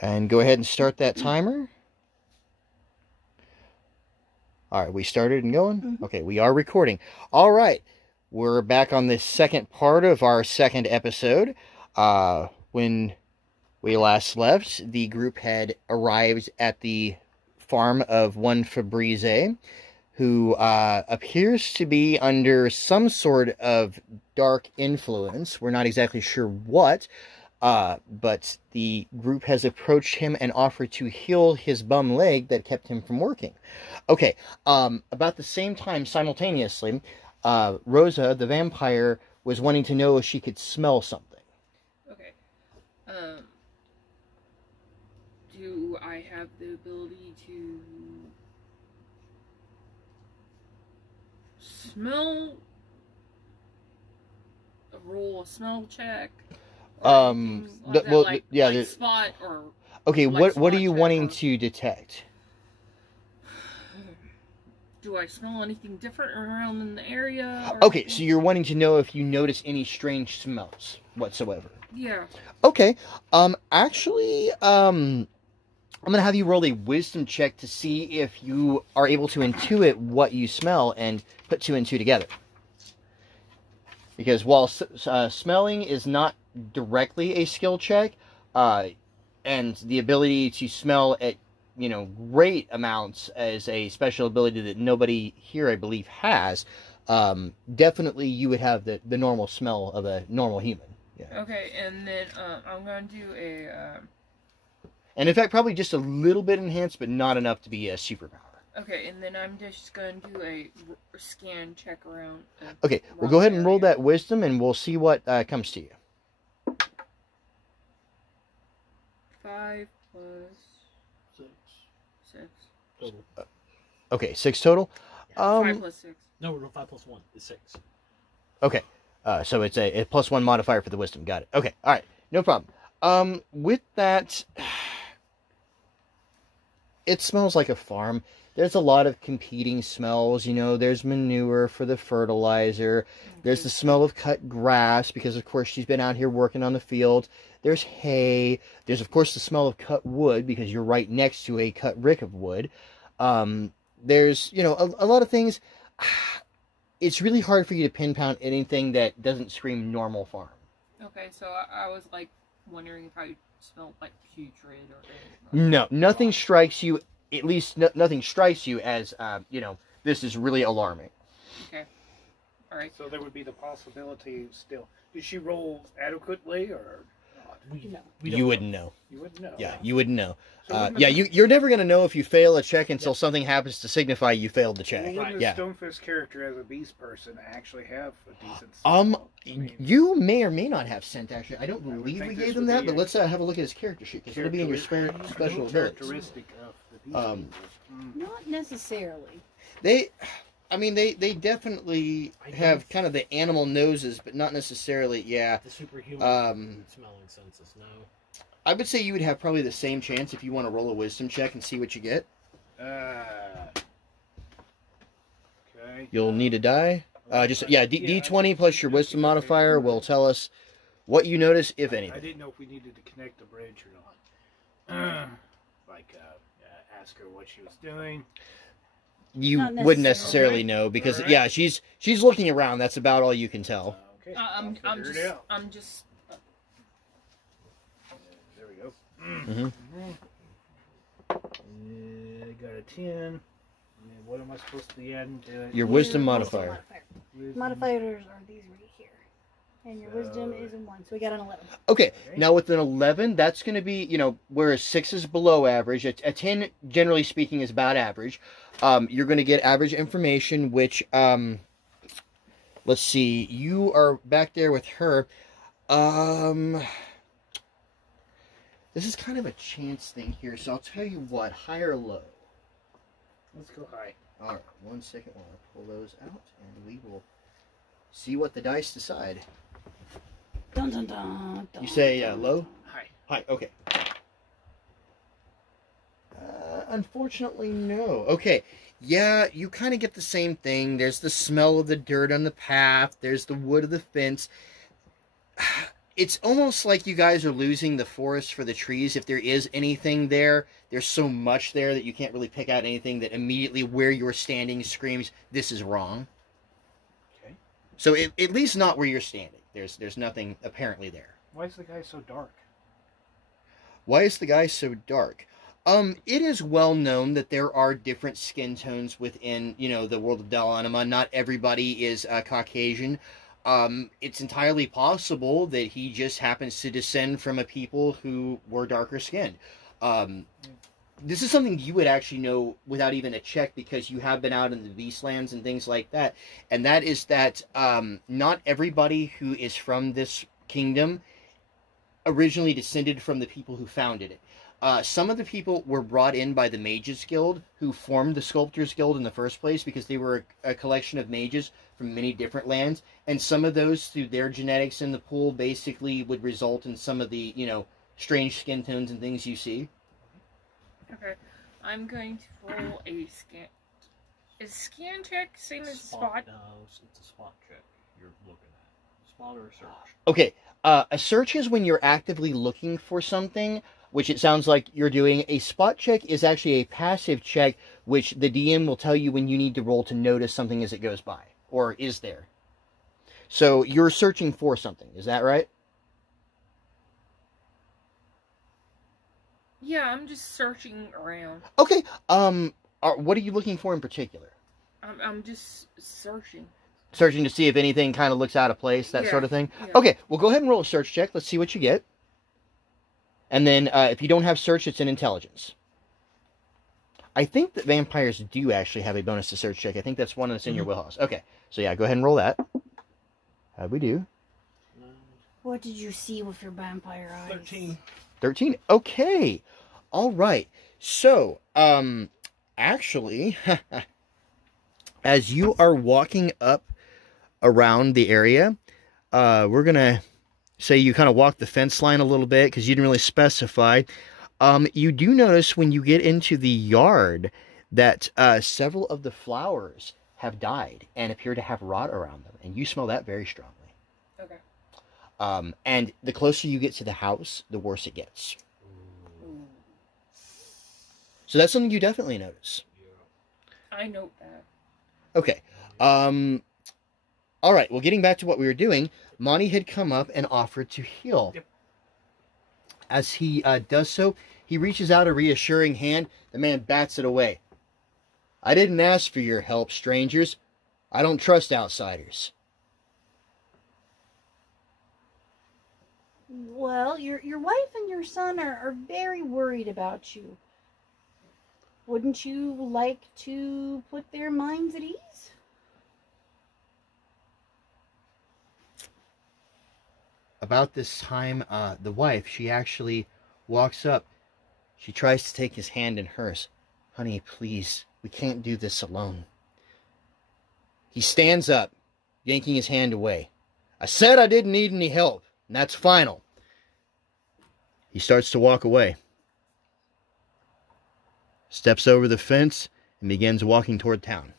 And go ahead and start that timer. All right, we started and going? Okay, we are recording. All right, we're back on the second part of our second episode. When we last left, the group had arrived at the farm of one Fabrize, who appears to be under some sort of dark influence. We're not exactly sure what. But the group has approached him and offered to heal his bum leg that kept him from working. Okay, about the same time, simultaneously, Rosa, the vampire, was wanting to know if she could smell something. Okay. Do I have the ability to roll a smell check? Spot or okay. What are you wanting to detect? Do I smell anything different around in the area? Okay, so you're wanting to know if you notice any strange smells whatsoever. Yeah. Okay. Actually, I'm gonna have you roll a wisdom check to see if you are able to intuit what you smell and put two and two together. Because while smelling is not directly a skill check, and the ability to smell at, great amounts as a special ability that nobody here, I believe, has, definitely you would have the normal smell of a normal human. Yeah. Okay, and then I'm going to do a... And in fact, probably just a little bit enhanced, but not enough to be a superpower. Okay, and then I'm just going to do a scan check around. Okay, we'll go ahead and roll that wisdom, and we'll see what comes to you. 5 plus 6. Total. Okay, 6 total. 5 plus 6. No, 5 plus 1 is 6. Okay, so it's a +1 modifier for the wisdom. Got it. Okay, all right, no problem. With that, it smells like a farm. There's a lot of competing smells, there's manure for the fertilizer. There's the smell of cut grass, because of course she's been out here working on the field. There's hay. There's of course the smell of cut wood, because you're right next to a cut rick of wood. There's, a lot of things. It's really hard for you to pinpoint anything that doesn't scream normal farm. Okay, so I was like wondering if I smelled like putrid or anything. No, nothing strikes you. At least nothing strikes you as, this is really alarming. Okay. All right. So there would be the possibility still. Did she roll adequately or not? You wouldn't know. You wouldn't know. Yeah, you wouldn't know. So you're never going to know if you fail a check until something happens to signify you failed the check. Well, wouldn't a Stonefist character as a beast person actually have a decent scent? You may or may not have scent, actually. I don't believe we gave them that, but let's have a look at his character sheet, because it'll be in your special abilities. Characteristic of the beast. Not necessarily. They definitely have kind of the animal noses, but not necessarily, The superhuman smelling senses, no. I would say you would have probably the same chance if you want to roll a wisdom check and see what you get. Okay. You'll need a die. D20 plus your wisdom modifier will tell us what you notice, if anything. I didn't know if we needed to connect the bridge or not. Ask her what she was doing. You wouldn't necessarily know, because she's looking around. That's about all you can tell. Okay. I'm just. There we go. Mm-hmm. Got a 10. And what am I supposed to be adding to it? Your wisdom modifier. Modifiers are these right here. And your wisdom is a 1, so we got an 11. Okay, now with an 11, that's going to be, whereas 6 is below average, a 10, generally speaking, is about average. You're going to get average information, which, let's see, you are back there with her. This is kind of a chance thing here, so I'll tell you what, high or low? Let's go high. All right, 1 second while I pull those out, and we will see what the dice decide. Dun, dun, dun, dun, you say low? High. High, okay. Unfortunately, no. Okay, yeah, you kind of get the same thing. There's the smell of the dirt on the path. There's the wood of the fence. it's almost like you guys are losing the forest for the trees. If there is anything there, there's so much there that you can't really pick out anything that immediately where you're standing screams, this is wrong. Okay. So at least not where you're standing. There's nothing apparently there. Why is the guy so dark? Why is the guy so dark? It is well known that there are different skin tones within, the world of Anima. Not everybody is Caucasian. It's entirely possible that he just happens to descend from a people who were darker skinned. This is something you would actually know without even a check because you have been out in the Beastlands and things like that. And that is that not everybody who is from this kingdom originally descended from the people who founded it. Some of the people were brought in by the Mages Guild, who formed the Sculptors Guild in the first place because they were a collection of mages from many different lands. And some of those, through their genetics in the pool, basically would result in some of the, strange skin tones and things you see. Okay. I'm going to roll a scan. Is scan check same as spot? No, it's a spot check you're looking at. Spot or a search? Okay. A search is when you're actively looking for something, which it sounds like you're doing. A spot check is actually a passive check, which the DM will tell you when you need to roll to notice something as it goes by, or is there. So you're searching for something, is that right? Yeah, I'm just searching around. Okay, what are you looking for in particular? I'm just searching. Searching to see if anything kind of looks out of place, that sort of thing? Yeah. Okay, well go ahead and roll a search check. Let's see what you get. And then if you don't have search, it's an intelligence. I think that vampires do actually have a bonus to search check. I think that's one that's in your wheelhouse. Okay, so yeah, go ahead and roll that. How'd we do? What did you see with your vampire eyes? 13. 13? Okay. All right. So, actually, as you are walking up around the area, we're going to say you kind of walk the fence line a little bit because you didn't really specify. You do notice when you get into the yard that several of the flowers have died and appear to have rot around them. And you smell that very strongly. Okay. And the closer you get to the house, the worse it gets. Ooh. So that's something you definitely notice. I note that. Okay. All right. Well, getting back to what we were doing, Monte had come up and offered to heal. Yep. As he does so, he reaches out a reassuring hand. The man bats it away. I didn't ask for your help, strangers. I don't trust outsiders. Well, your wife and your son are very worried about you. Wouldn't you like to put their minds at ease? About this time, the wife, she actually walks up. She tries to take his hand in hers. Honey, please, we can't do this alone. He stands up, yanking his hand away. I said I didn't need any help, and that's final. He starts to walk away. Steps over the fence and begins walking toward town.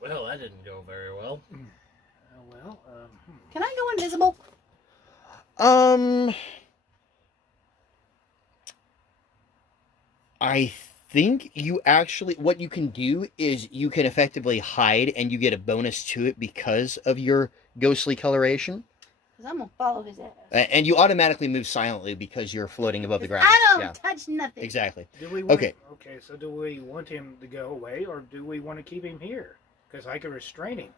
Well, that didn't go very well. Can I go invisible? I think you actually, what you can do is you can effectively hide and you get a bonus to it because of your ghostly coloration. Because I'm going to follow his ass. And you automatically move silently because you're floating above the ground. I don't touch nothing. Exactly. Do we want, Okay. Okay, so do we want him to go away, or do we want to keep him here? Because I could restrain him,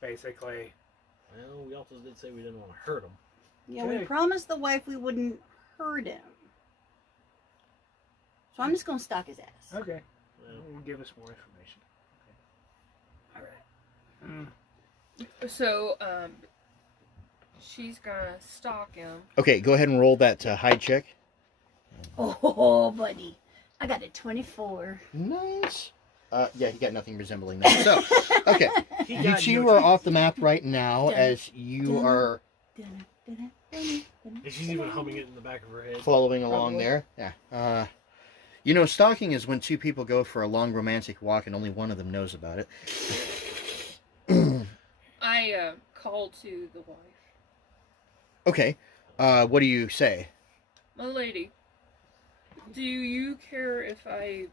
basically. Well, we also did say we didn't want to hurt him. Yeah, Okay. we promised the wife we wouldn't hurt him. So I'm just going to stalk his ass. Okay. Well, Will give us more information. Okay. All right. So, she's gonna stalk him. Okay, go ahead and roll that hide check. Oh, buddy. I got a 24. Nice. Yeah, he got nothing resembling that. So, okay. he You got two no are chance. off the map right now as you are She's even humming it in the back of her head. following along Probably. there. Yeah. You know, stalking is when two people go for a long romantic walk and only one of them knows about it. I call to the wife. Okay. What do you say? My lady, do you care if I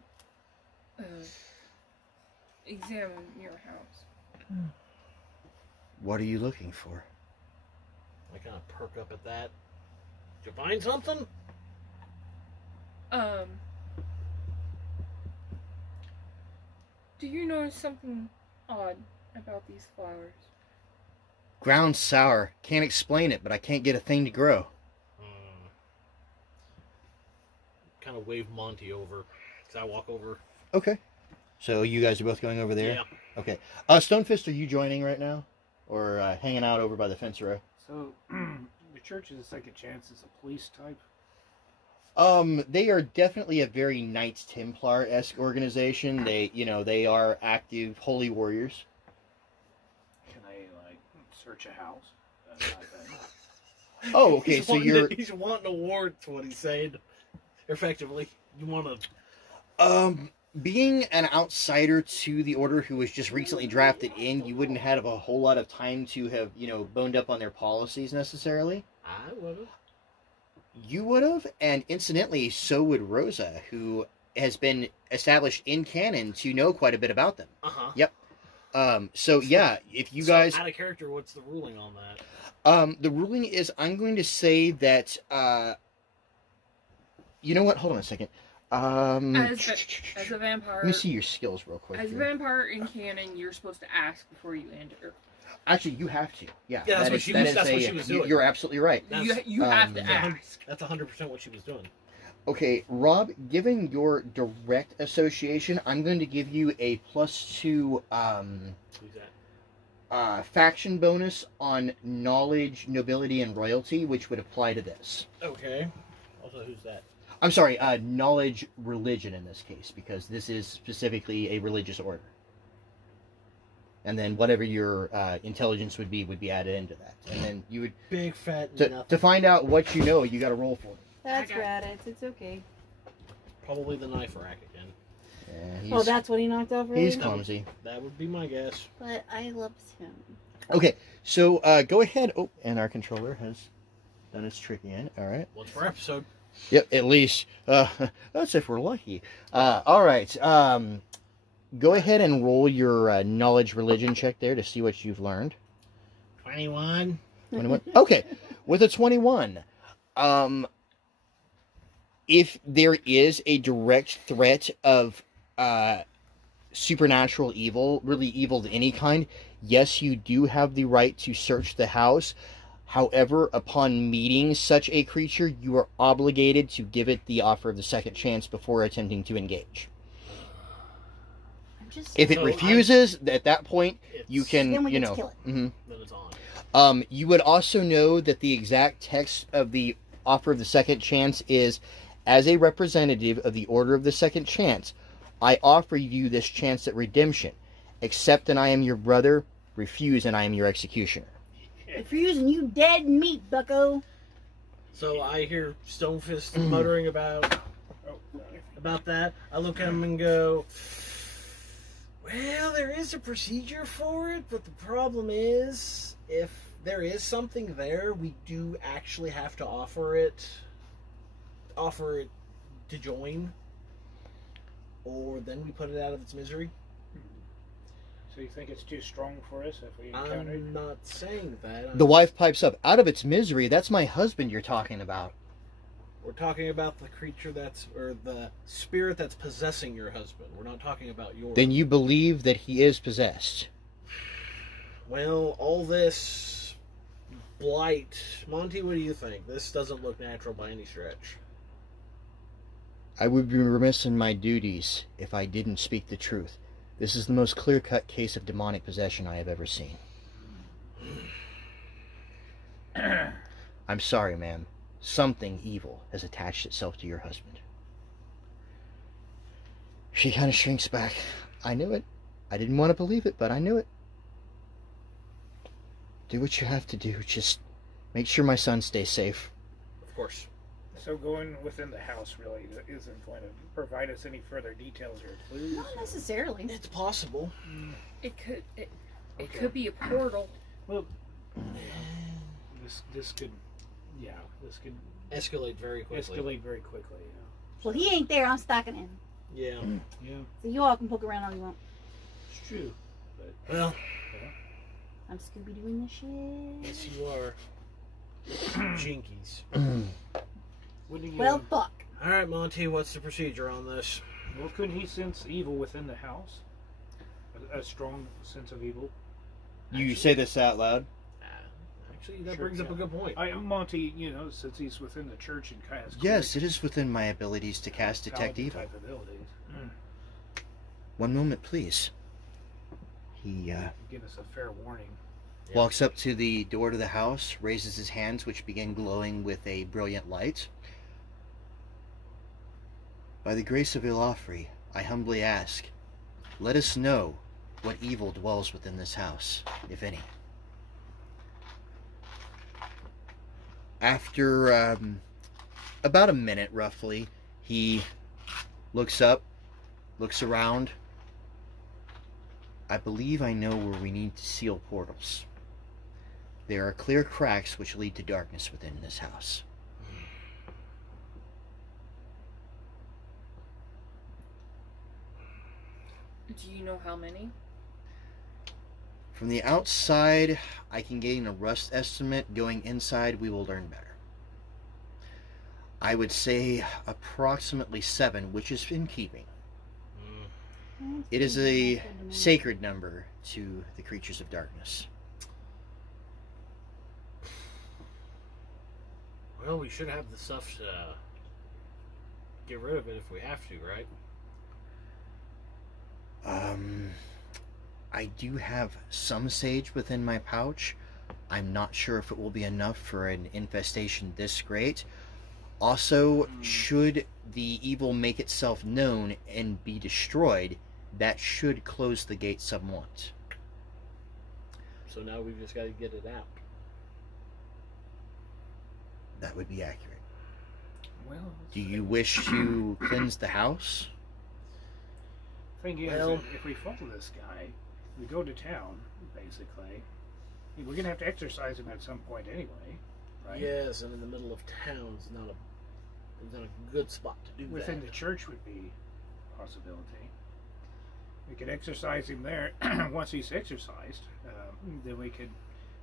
examine your house? What are you looking for? I kind of perk up at that. Did you find something? Do you notice something odd about these flowers? Ground sour. Can't explain it, but I can't get a thing to grow. Kind of wave Monte over. Because I walk over. Okay. So you guys are both going over there? Yeah. Okay. Stonefist, are you joining right now? Or hanging out over by the fence row? So, the Church of the Second Chance is a police type? They are definitely a very Knights Templar-esque organization. They are active holy warriors. Can I, search a house? Oh, okay, He's so wanting he's wanting a warrant to what he's saying. Effectively. You want to... Being an outsider to the Order who was just recently drafted in, you wouldn't have a whole lot of time to have, boned up on their policies necessarily. I would've. You would have, and incidentally, so would Rosa, who has been established in canon to know quite a bit about them. Uh-huh. Yep. So yeah, if you guys... out of character, what's the ruling on that? The ruling is, I'm going to say that, you know what? Hold on a second. As a vampire... Let me see your skills real quick. As a vampire in canon, you're supposed to ask before you enter. Actually, you have to. Yeah, that's what she was doing. You're absolutely right. You have to ask. That's 100% what she was doing. Okay, Rob, given your direct association, I'm going to give you a +2 Who's that? faction bonus on knowledge, nobility, and royalty, which would apply to this. Okay. Also, who's that? I'm sorry, knowledge, religion in this case, because this is specifically a religious order. And then whatever your intelligence would be added into that. And then you would... Big fat to find out what you know, you got to roll for it. That's Raditz. It's okay. Probably the knife rack again. Yeah, that's what he knocked off earlier? He's clumsy. That would be my guess. But I love him. Okay, so go ahead. Oh, and our controller has done its trick again. All right. Once per episode. Yep, at least. That's if we're lucky. All right. Go ahead and roll your knowledge religion check there to see what you've learned. 21. 21. Okay, with a 21, if there is a direct threat of supernatural evil, really evil of any kind, yes, you do have the right to search the house. However, upon meeting such a creature, you are obligated to give it the offer of the second chance before attempting to engage. If it refuses, at that point, you can, then we you get know. to kill it. Then it's on. You would also know that the exact text of the offer of the second chance is, as a representative of the Order of the Second Chance, I offer you this chance at redemption. Accept and I am your brother. Refuse and I am your executioner. Refuse and you dead meat, bucko. So I hear Stonefist muttering about that. I look at him and go, well, there is a procedure for it, but the problem is, if there is something there, we do actually have to offer it to join, or then we put it out of its misery. So you think it's too strong for us if we encounter it? I'm not saying that. The wife pipes up. Out of its misery? That's my husband you're talking about. We're talking about the creature or the spirit that's possessing your husband. We're not talking about yours. Then you believe that he is possessed. Well, all this blight. Monte, what do you think? This doesn't look natural by any stretch. I would be remiss in my duties if I didn't speak the truth. This is the most clear-cut case of demonic possession I have ever seen. I'm sorry, ma'am. Something evil has attached itself to your husband. She kind of shrinks back. I knew it. I didn't want to believe it, but I knew it. Do what you have to do. Just make sure my son stays safe. Of course. So going within the house really isn't going to provide us any further details or clues? Not necessarily. It's possible. It could be a portal. Well, this could, this could Escalate very quickly. Yeah. Well, he ain't there. I'm stocking in. Yeah. Yeah, So you all can poke around all you want. it's true. But Well, I'm Scooby doing this shit. yes, you are. Jinkies. what do you? Well, fuck. All right, Monte. What's the procedure on this? Well, couldn't he sense evil within the house? A strong sense of evil. You say this out loud? Actually, that Sure, brings up a good point. Monte, since he's within the church and kind of Yes, it is within my abilities to cast Detect paladin Evil. type abilities. One moment, please. He Give us a fair warning. walks up to the door to the house, raises his hands, which begin glowing with a brilliant light. By the grace of Ilafri, I humbly ask, let us know what evil dwells within this house, if any. After about a minute, roughly, he looks up, looks around. I believe I know where we need to seal portals. There are clear cracks which lead to darkness within this house. Do you know how many? From the outside, I can gain a rough estimate. Going inside, we will learn better. I would say approximately 7, which is in keeping. It is a sacred number to the creatures of darkness. Well, we should have the stuff to get rid of it if we have to, right? I do have some sage within my pouch. I'm not sure if it will be enough for an infestation this great. Also, should the evil make itself known and be destroyed, that should close the gate somewhat. So now we've just got to get it out. That would be accurate. Well, Do you wish to cleanse the house? thing is, Well- if we follow this guy, we go to town, basically. We're gonna have to exercise him at some point anyway, right? Yes, and in the middle of town is not a good spot to do Within that. the church would be a possibility. We could exercise him there. Once he's exercised, then we could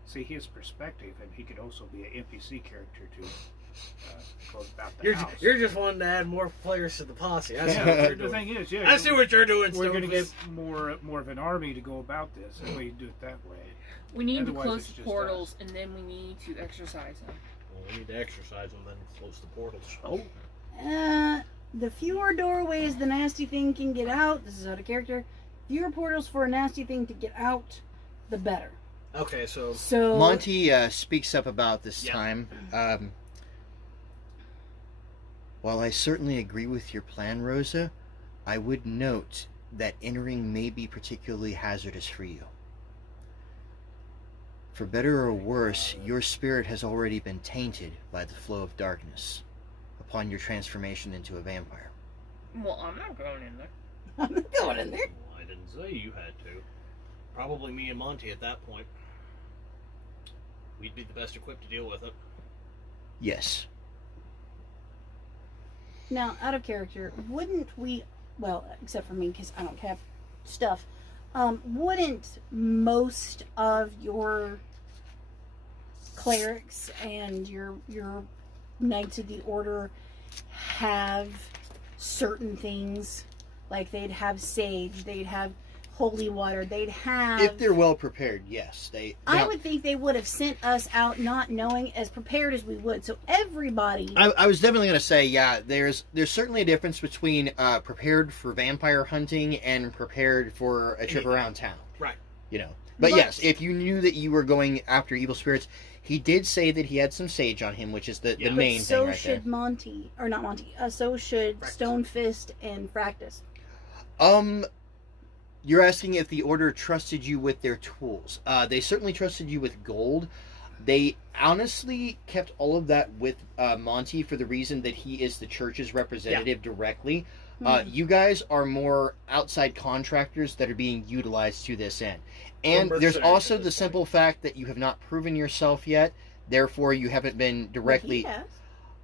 see his perspective, and he could also be an NPC character to go about the house. You're just wanting to add more players to the posse. I see what Yeah, you're the doing. thing is, I see what you're doing. we're going to get Stonefist. more of an army to go about this if we do it that way. We need Otherwise, to close it's the just portals, and then we need to exercise them. Well, we need to exercise them, then close the portals. Oh, The fewer doorways the nasty thing can get out, this is out of character, fewer portals for a nasty thing to get out, the better. Okay, so So Monte speaks up about this Yeah. time. While I certainly agree with your plan, Rosa, I would note that entering may be particularly hazardous for you. For better or worse, your spirit has already been tainted by the flow of darkness upon your transformation into a vampire. Well, I'm not going in there. I'm not going in there. Well, I didn't say you had to. Probably me and Monte at that point. We'd be the best equipped to deal with it. Yes. Now, out of character, wouldn't we, well, except for me because I don't have stuff, wouldn't most of your clerics and your Knights of the Order have certain things? Like they'd have sage, they'd have holy water, they'd have... If they're well prepared, yes. I would think they would have sent us out not knowing, as prepared as we would. So everybody... I was definitely going to say, yeah, there's certainly a difference between prepared for vampire hunting and prepared for a trip around town. Right. You know. But yes, if you knew that you were going after evil spirits, he did say that he had some sage on him, which is the Yeah. main so thing right should there. Monte, or not Monte, so should Fractus. Stonefist and Fractus. You're asking if the Order trusted you with their tools. They certainly trusted you with gold. They honestly kept all of that with Monte for the reason that he is the church's representative directly. You guys are more outside contractors that are being utilized to this end. And there's also the simple fact that you have not proven yourself yet, therefore you haven't been directly...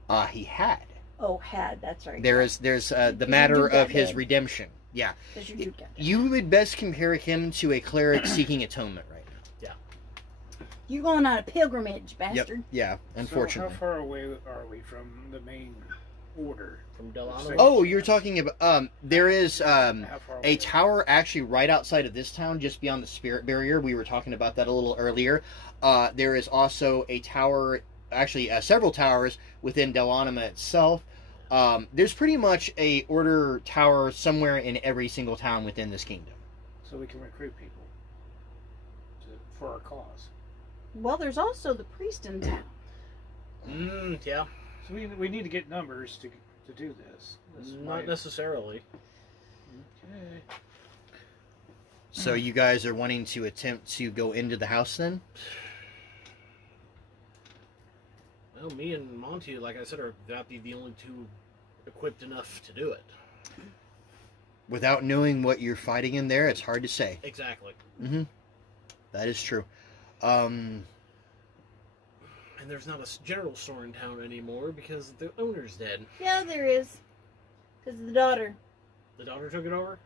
Well, he had. Oh, had, that's right. There's the matter of his redemption. Yeah. You would best compare him to a cleric seeking atonement right now. Yeah. You're going on a pilgrimage, bastard. Yep. Yeah, unfortunately. So how far away are we from the main order? From Delano? Oh, you're talking about... there is a tower actually right outside of this town, just beyond the spirit barrier. We were talking about that a little earlier. There is also a tower... Actually, several towers within Del Anima itself. There's pretty much a order tower somewhere in every single town within this kingdom. So we can recruit people for our cause. Well, there's also the priest in town. Yeah. So we need to get numbers to do this. Not necessarily. Okay. So you guys are wanting to attempt to go into the house then? Well, me and Monte, like I said, are about the only two equipped enough to do it. Without knowing what you're fighting in there, it's hard to say. Exactly. Mm-hmm. That is true. And there's not a general store in town anymore because the owner's dead. Yeah, there is. Because of the daughter. The daughter took it over?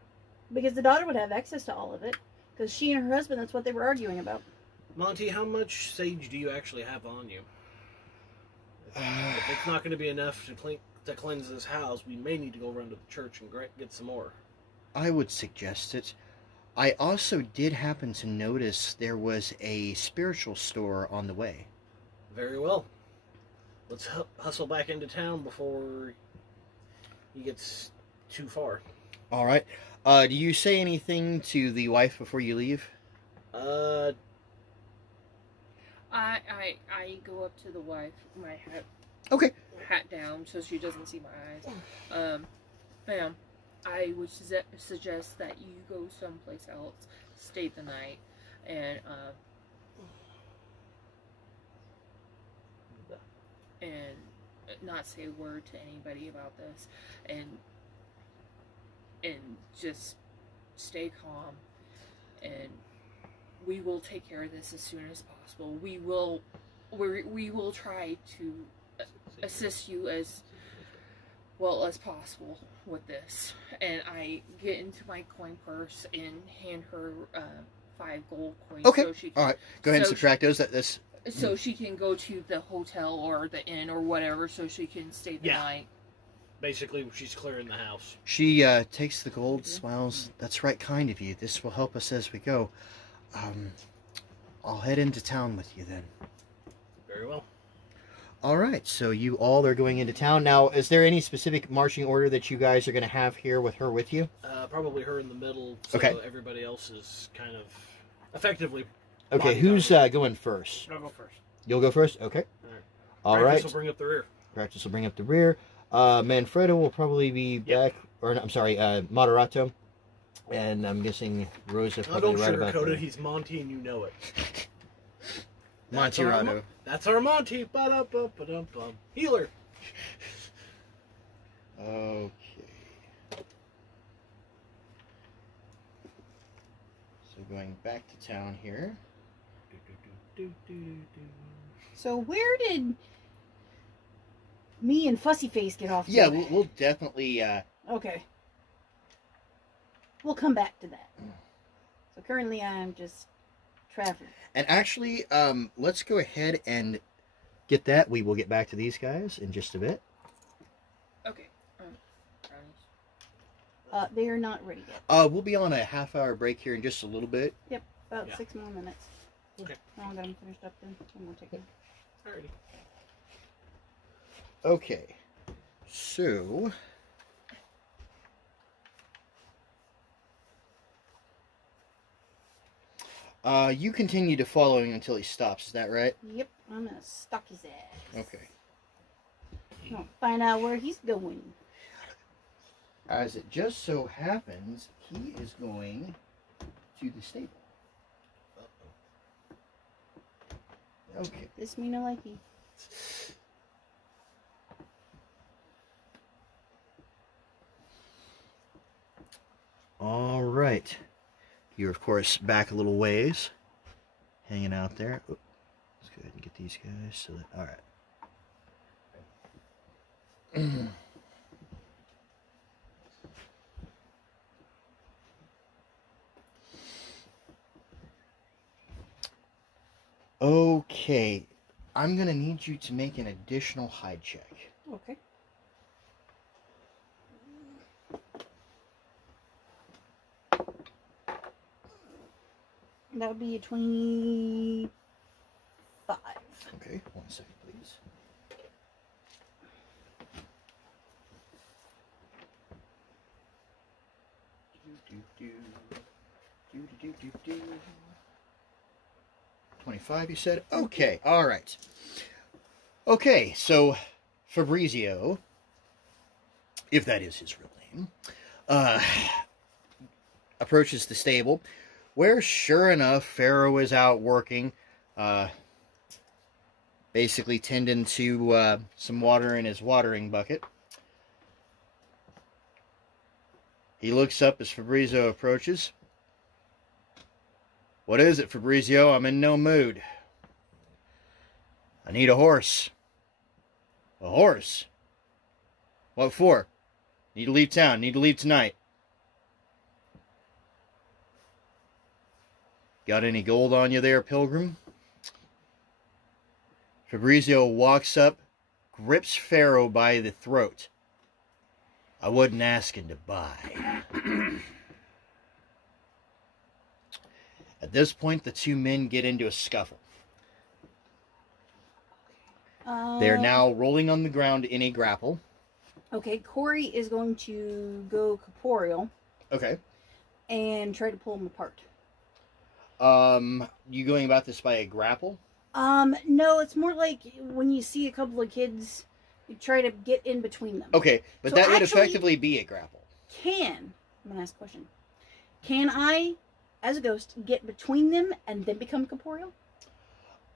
Because the daughter would have access to all of it. Because she and her husband, that's what they were arguing about. Monte, how much sage do you actually have on you? If it's not going to be enough to cleanse this house, we may need to go around to the church and get some more. I would suggest it. I also did happen to notice there was a spiritual store on the way. Very well. Let's hustle back into town before he gets too far. All right. Do you say anything to the wife before you leave? I go up to the wife, my hat down so she doesn't see my eyes. Ma'am, I would suggest that you go someplace else, stay the night, and not say a word to anybody about this, and just stay calm, and we will take care of this as soon as possible. We will try to assist you as well as possible with this. And I get into my coin purse and hand her 5 gold coins. Okay. So she can, all right. Go ahead and subtract those. So she can go to the hotel or the inn or whatever, so she can stay the night. Basically, she's clearing the house. She takes the gold, smiles. That's right, kind of you. This will help us as we go. I'll head into town with you then. Very well. All right, so you all are going into town. Now, is there any specific marching order that you guys are going to have here with her with you? Probably her in the middle, so everybody else is kind of effectively... Okay, who's going first? I'll go first. You'll go first? Okay. All right. Practice will bring up the rear. Practice will bring up the rear. Manfredo will probably be back, or I'm sorry, Moderato. And I'm guessing Rosa probably right about that. He's Monte and you know it. Monterado. That's our Monte. Ba-da-ba-ba-dum-bum. Healer. Okay. So going back to town here. So where did me and Fussy Face get off? Yeah, we'll definitely... Okay. We'll come back to that. So currently I'm just traveling. And actually, let's go ahead and get that. We will get back to these guys in just a bit. Okay. They are not ready yet. We'll be on a half-hour break here in just a little bit. Yep, about 6 more minutes. Okay. I'll get them finished up then. I'm going to take it. Alrighty. Okay. So... you continue to follow him until he stops, is that right? Yep, I'm going to stalk his ass. Okay. I'll find out where he's going. As it just so happens, he is going to the stable. Okay. This me no likey. All right. You're, of course, back a little ways. Hanging out there. Oop. Let's go ahead and get these guys. So that, all right. Okay. I'm going to need you to make an additional hide check. Okay. That would be a 25. Okay, 1 second, please. Do, do, do. Do, do, do, do. 25, you said? Okay, all right. Okay, so Fabrizio, if that is his real name, approaches the stable, where sure enough, Pharaoh is out working, basically tending to some water in his watering bucket. He looks up as Fabrizio approaches. What is it, Fabrizio? I'm in no mood. I need a horse. A horse? What for? Need to leave town. Need to leave tonight. Got any gold on you there, pilgrim? Fabrizio walks up, grips Pharaoh by the throat. I wasn't asking to buy. At this point, the two men get into a scuffle. They're now rolling on the ground in a grapple. Okay, Kori is going to go corporeal. Okay. And try to pull them apart. You going about this by a grapple? No, it's more like when you see a couple of kids, you try to get in between them. Okay, but so that would effectively be a grapple. I'm going to ask a question. Can I, as a ghost, get between them and then become corporeal?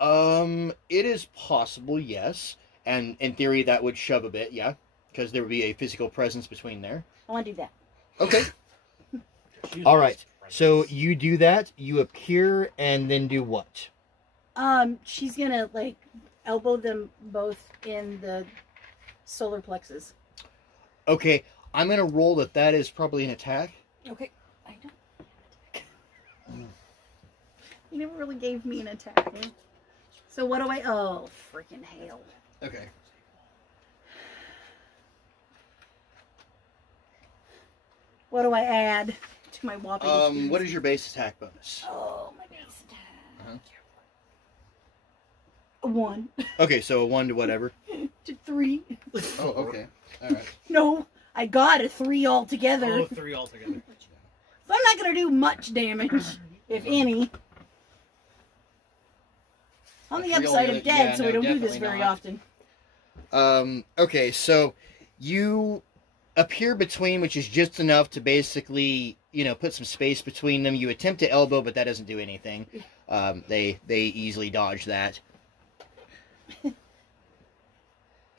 It is possible, yes. And in theory, that would shove a bit, yeah. Because there would be a physical presence between there. I want to do that. Okay. All right. So you do that, you appear, and then do what? She's going to, like, elbow them both in the solar plexus. Okay. I'm going to roll that is probably an attack. Okay. I don't have an attack. You never really gave me an attack. So what do I... Oh, freaking hell. Okay. What do I add to my whopping what is your base attack bonus? Oh, my base attack. A 1. Okay, so a 1 to whatever? To 3. Oh, okay. Alright. No, I got a 3 altogether. Oh, 3 altogether. So I'm not going to do much damage, if any. On the upside, I'm dead, so I don't do this very often. Okay, so you appear between, which is just enough to basically, put some space between them. You attempt to elbow, but that doesn't do anything. They easily dodge that.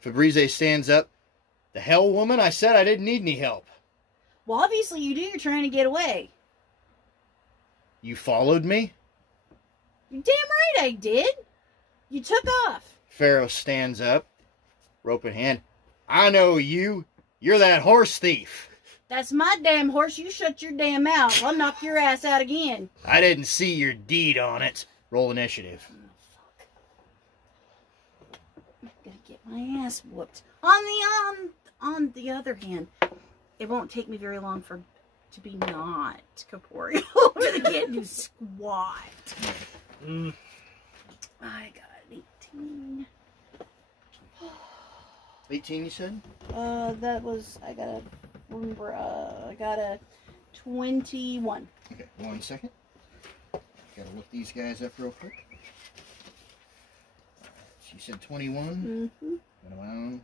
Fabrice stands up. The hell, woman? I said I didn't need any help. Well, obviously you do. You're trying to get away. You followed me? You're damn right I did. You took off. Pharaoh stands up, rope in hand. I know you. You're that horse thief. That's my damn horse. You shut your damn mouth. I'll knock your ass out again. I didn't see your deed on it. Roll initiative. I'm gonna get my ass whooped. On the other hand, it won't take me very long to be not corporeal. I can't do squat. I got 18. 18, you said? I got a 21. Okay, 1 second. Gotta look these guys up real quick. Alright, so you said 21? Mm-hmm. 21.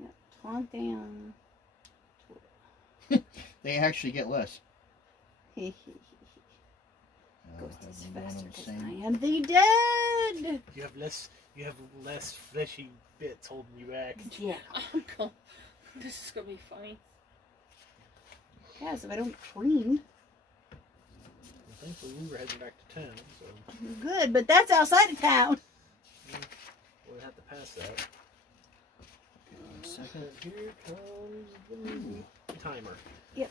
Yeah, 21. They actually get less. ghost is faster because I am the dead. You have less fleshy bits holding you back. Yeah. This is gonna be funny. Yeah, so if I don't clean. Well, thankfully, we were heading back to town, so Good, but that's outside of town. we'll have to pass that. One second. Here comes the timer. Yep.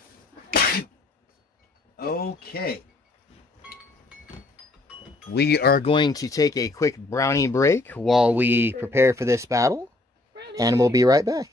Okay. We are going to take a quick brownie break while we prepare for this battle, and we'll be right back.